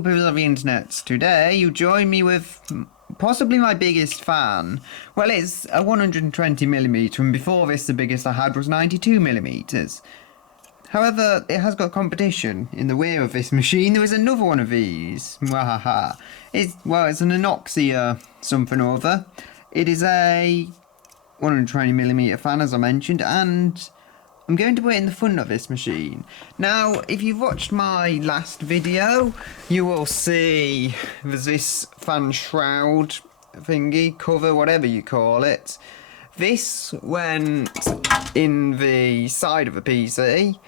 People of the internet, today you join me with possibly my biggest fan. Well, it's a 120mm, and before this the biggest I had was 92mm. However, it has got competition. In the way of this machine there is another one of these. Wahaha. It's an Anoxia something or other. It is a 120mm fan, as I mentioned, and I'm going to put it in the front of this machine. Now, if you've watched my last video, you will see there's this fan shroud thingy, cover, whatever you call it. This went in the side of the PC,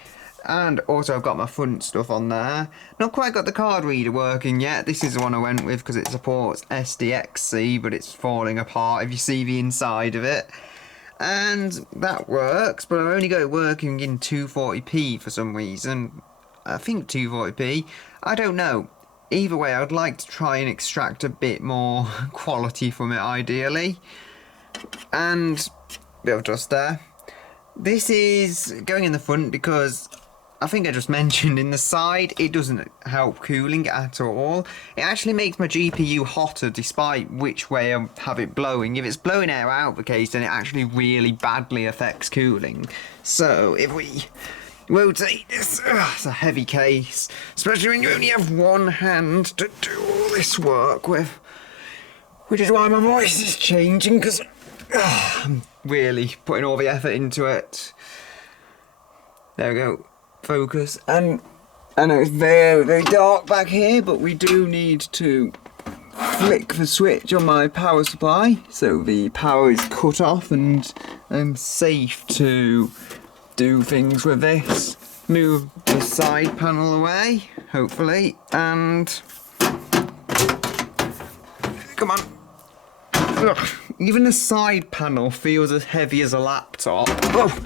and also I've got my front stuff on there. Not quite got the card reader working yet. This is the one I went with because it supports SDXC, but it's falling apart if you see the inside of it. And that works, but I've only got it working in 240p for some reason. I think 240p. I don't know. Either way, I'd like to try and extract a bit more quality from it, ideally. And a bit of dust there. This is going in the front because I think I just mentioned in the side, it doesn't help cooling at all. It actually makes my GPU hotter despite which way I have it blowing. If it's blowing air out of the case, then it actually really badly affects cooling. So if we rotate this, it's a heavy case, especially when you only have one hand to do all this work with. Which is why my voice is changing, because I'm really putting all the effort into it. There we go. Focus. And I know it's very, very dark back here, but we do need to flick the switch on my power supply so the power is cut off and I'm safe to do things with this. Move the side panel away, hopefully, and come on. Ugh. Even the side panel feels as heavy as a laptop. Oh.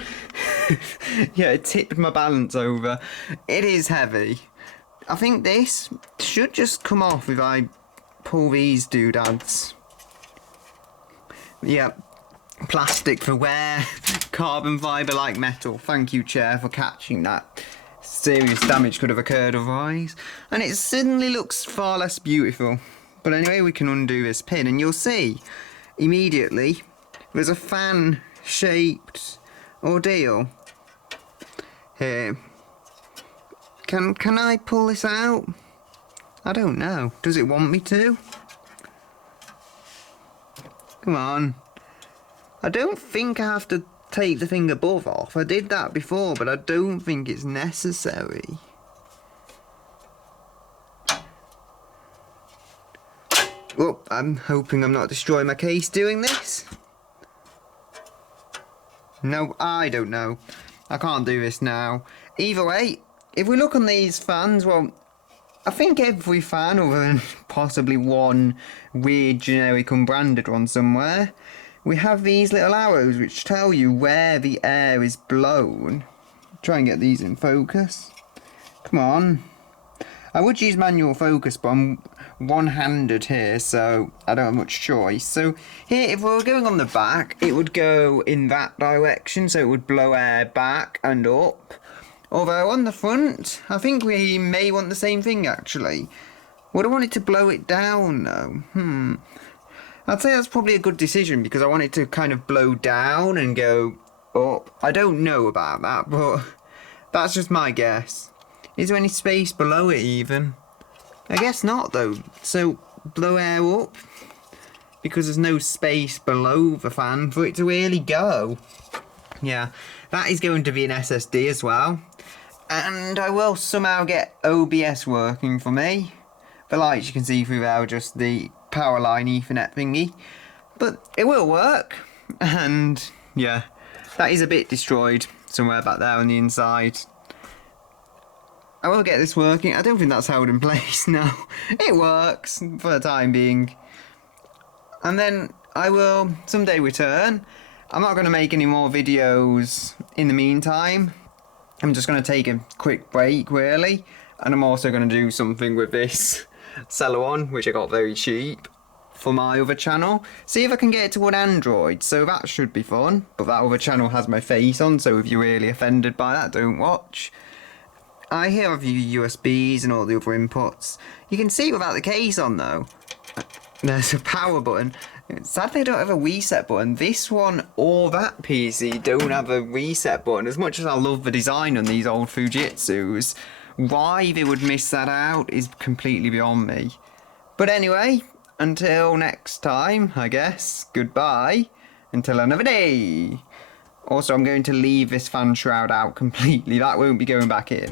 Yeah, it tipped my balance over. It is heavy. I think this should just come off if I pull these doodads. Yeah, plastic for wear, carbon fibre like metal. Thank you, chair, for catching that. Serious damage could have occurred otherwise. And it suddenly looks far less beautiful. But anyway, we can undo this pin and you'll see immediately there's a fan-shaped ordeal here. Can I pull this out? I don't know. Does it want me to? Come on. I don't think I have to take the thing above off. I did that before, but I don't think it's necessary. Well, I'm hoping I'm not destroying my case doing this. No, I don't know. I can't do this now. Either way, if we look on these fans, well, I think every fan, other than possibly one weird generic unbranded one somewhere, we have these little arrows which tell you where the air is blown. Try and get these in focus. Come on. I would use manual focus, but I'm one-handed here, so I don't have much choice. So here, if we were going on the back, it would go in that direction, so it would blow air back and up. Although on the front, I think we may want the same thing, actually. Would I want it to blow it down, though? I'd say that's probably a good decision, because I want it to kind of blow down and go up. I don't know about that, but that's just my guess. Is there any space below it even? I guess not though. So blow air up because there's no space below the fan for it to really go. Yeah, that is going to be an SSD as well. And I will somehow get OBS working for me. The lights you can see through there are just the power line Ethernet thingy. But it will work. And yeah, that is a bit destroyed somewhere back there on the inside. I will get this working. I don't think that's held in place, no. It works for the time being. And then I will someday return. I'm not going to make any more videos in the meantime. I'm just going to take a quick break, really. And I'm also going to do something with this Celeron, which I got very cheap, for my other channel. See if I can get it to an Android, so that should be fun. But that other channel has my face on, so if you're really offended by that, don't watch. I here have your USBs and all the other inputs. You can see without the case on though. There's a power button. Sadly I don't have a reset button. This one or that PC don't have a reset button. As much as I love the design on these old Fujitsus, why they would miss that out is completely beyond me. But anyway, until next time, I guess, goodbye. Until another day. Also, I'm going to leave this fan shroud out completely. That won't be going back in.